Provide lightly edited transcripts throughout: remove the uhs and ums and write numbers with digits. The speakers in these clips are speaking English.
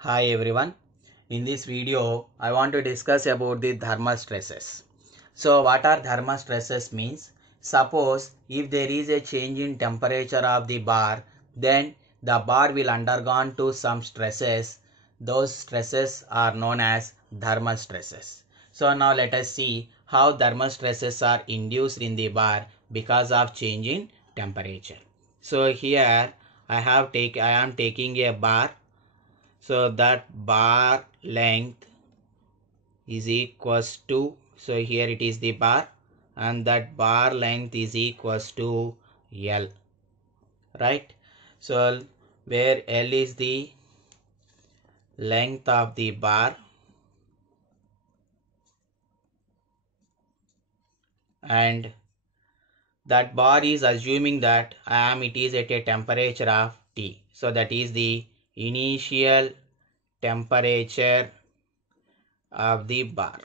Hi everyone. In this video, I want to discuss about the thermal stresses. So what are thermal stresses means? Suppose if there is a change in temperature of the bar, then the bar will undergo to some stresses. Those stresses are known as thermal stresses. So now let us see how thermal stresses are induced in the bar because of change in temperature. So here I am taking a bar. So that bar length is equals to, so here it is the bar, and that bar length is equals to L, right? So where L is the length of the bar and that bar is assuming that it is at a temperature of T. So that is the initial temperature of the bar.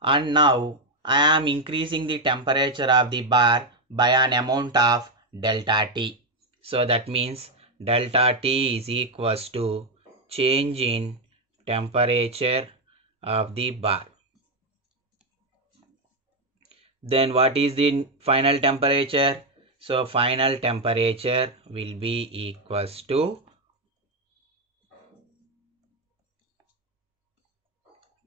And now I am increasing the temperature of the bar by an amount of delta T. So that means delta T is equals to change in temperature of the bar. Then what is the final temperature? So final temperature will be equals to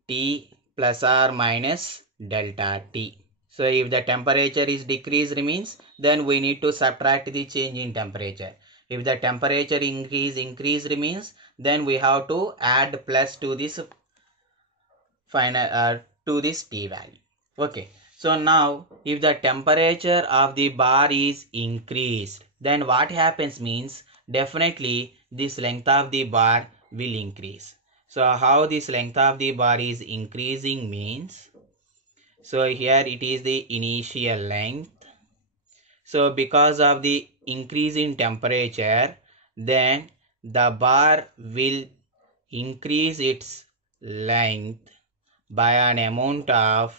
T plus or minus delta T. So if the temperature is decreased means then we need to subtract the change in temperature. If the temperature increased means then we have to add plus to this final to this T value. Okay. So now if the temperature of the bar is increased, then what happens means definitely this length of the bar will increase. So how this length of the bar is increasing means, so here it is the initial length. So because of the increase in temperature, then the bar will increase its length by an amount of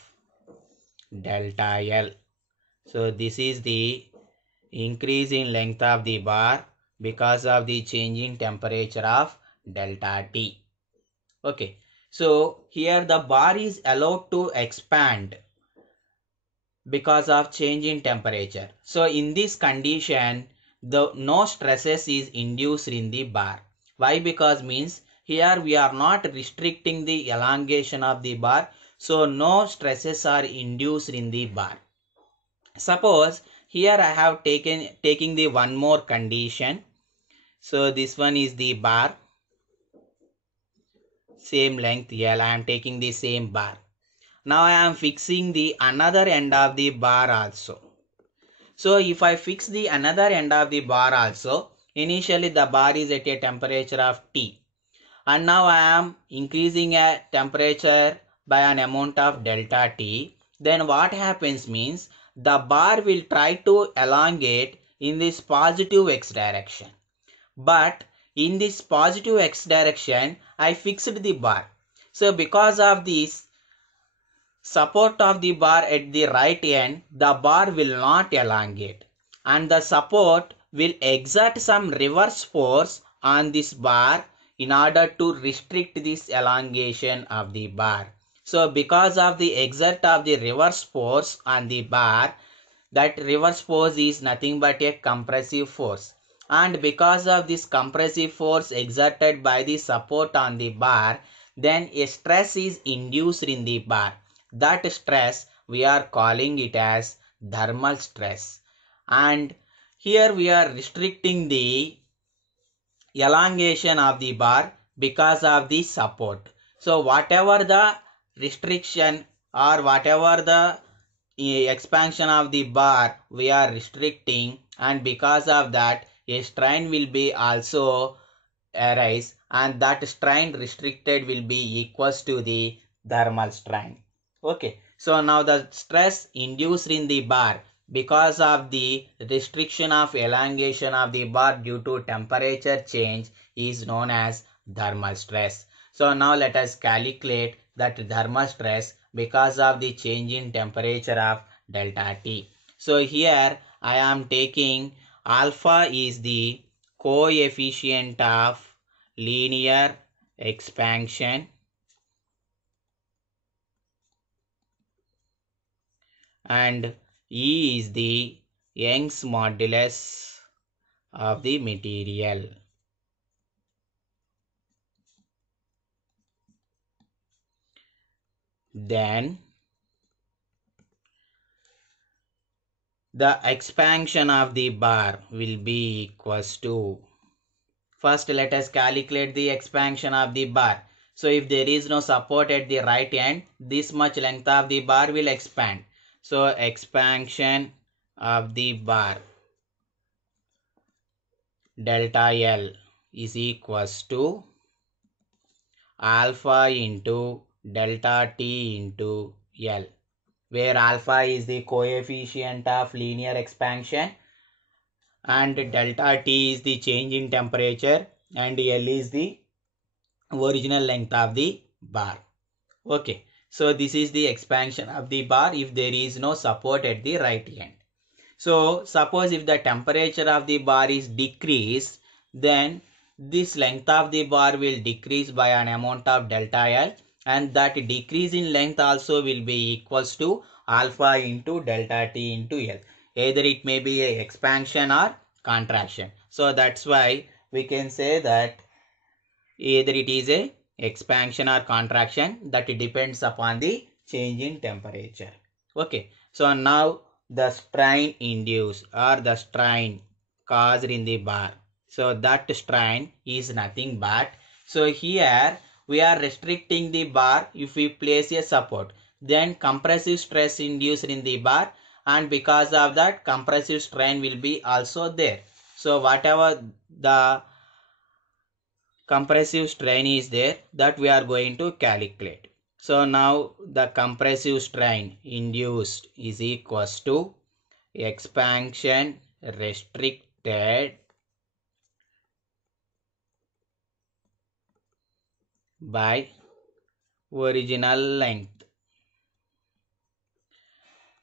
delta L. So this is the increase in length of the bar because of the change in temperature of delta T. Okay. So here the bar is allowed to expand because of change in temperature. So in this condition, no stresses is induced in the bar. Why? Because means here we are not restricting the elongation of the bar. So no stresses are induced in the bar. Suppose here I have taking the one more condition. So this one is the bar, same length L. I am taking the same bar. Now I am fixing the another end of the bar also. So if I fix the another end of the bar also, initially the bar is at a temperature of T. And now I am increasing a temperature by an amount of delta T. Then what happens means the bar will try to elongate in this positive x direction. But in this positive x direction, I fixed the bar. So because of this support of the bar at the right end, the bar will not elongate. And the support will exert some reverse force on this bar in order to restrict this elongation of the bar. So because of the exert of the reverse force on the bar, that reverse force is nothing but a compressive force. And because of this compressive force exerted by the support on the bar, then a stress is induced in the bar. That stress we are calling it as thermal stress. And here we are restricting the elongation of the bar because of the support. So whatever the restriction or whatever the expansion of the bar we are restricting, and because of that a strain will be also arise, and that strain restricted will be equals to the thermal strain. Okay, so now the stress induced in the bar because of the restriction of elongation of the bar due to temperature change is known as thermal stress. So now let us calculate that thermal stress because of the change in temperature of delta T. So here I am taking alpha is the coefficient of linear expansion and E is the Young's modulus of the material. Then the expansion of the bar will be equals to, first let us calculate the expansion of the bar. So if there is no support at the right end, this much length of the bar will expand. So expansion of the bar delta L is equals to alpha into delta T into L, where alpha is the coefficient of linear expansion and delta T is the change in temperature and L is the original length of the bar. Okay, so this is the expansion of the bar if there is no support at the right end. So suppose if the temperature of the bar is decreased, then this length of the bar will decrease by an amount of delta L, and that decrease in length also will be equals to alpha into delta T into L. Either it may be a expansion or contraction. So that's why we can say that either it is a expansion or contraction, that depends upon the change in temperature. Okay, so now the strain induced or the strain caused in the bar. So that strain is nothing but, so here we are restricting the bar. If we place a support, then compressive stress induced in the bar, and because of that compressive strain will be also there. So whatever the compressive strain is there, that we are going to calculate. So now the compressive strain induced is equals to expansion restricted by original length.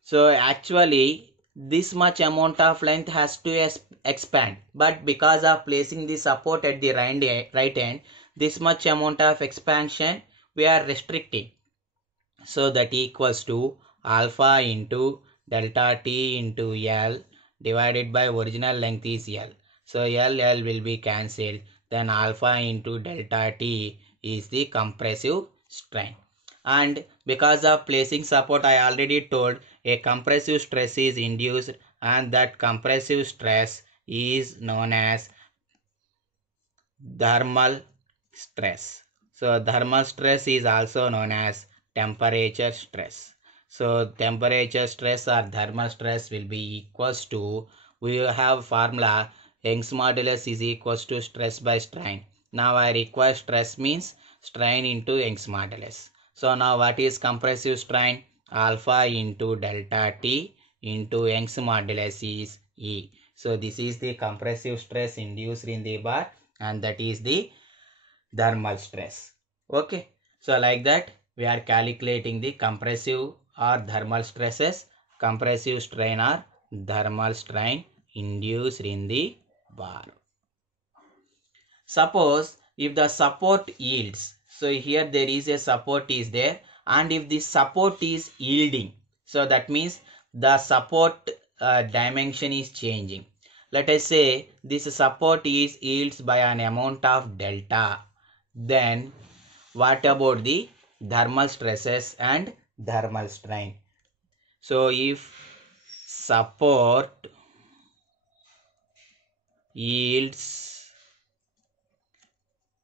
So actually this much amount of length has to expand, but because of placing the support at the right end, this much amount of expansion we are restricting. So that equals to alpha into delta T into L divided by original length is L. So L will be cancelled. Then alpha into delta T is the compressive strain. And because of placing support, I already told a compressive stress is induced, and that compressive stress is known as thermal stress. So thermal stress is also known as temperature stress. So temperature stress or thermal stress will be equals to, we have formula Young's modulus is equals to stress by strain. Now I require stress means strain into Young's modulus. So now what is compressive strain? Alpha into delta T into Young's modulus is E. So this is the compressive stress induced in the bar, and that is the thermal stress. Okay, so like that we are calculating the compressive or thermal stresses, compressive strain or thermal strain induced in the bar. Suppose if the support yields, so here there is a support is there, and if the support is yielding, so that means the support dimension is changing. Let us say this support is yields by an amount of delta. Then what about the thermal stresses and thermal strain? So if support yields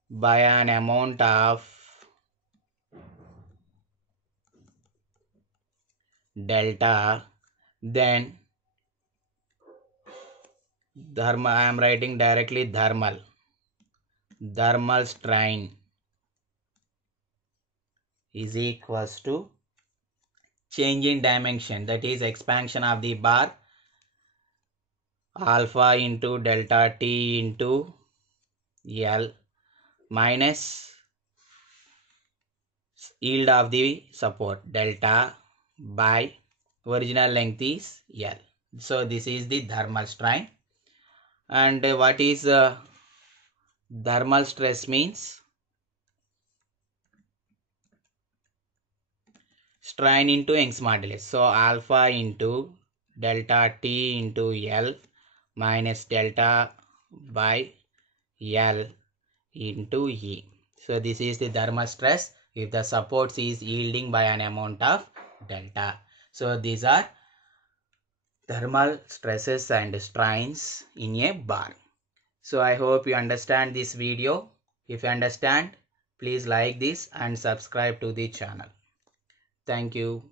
by an amount of delta, then thermal, I am writing directly thermal strain is equals to change in dimension, that is expansion of the bar, alpha into delta T into L minus yield of the support delta by original length is L. So this is the thermal strain. And what is thermal stress means? Strain into Young's modulus. So alpha into delta T into L minus delta by L into E. So this is the thermal stress if the supports is yielding by an amount of delta. So these are thermal stresses and strains in a bar. So I hope you understand this video. If you understand, please like this and subscribe to the channel. Thank you.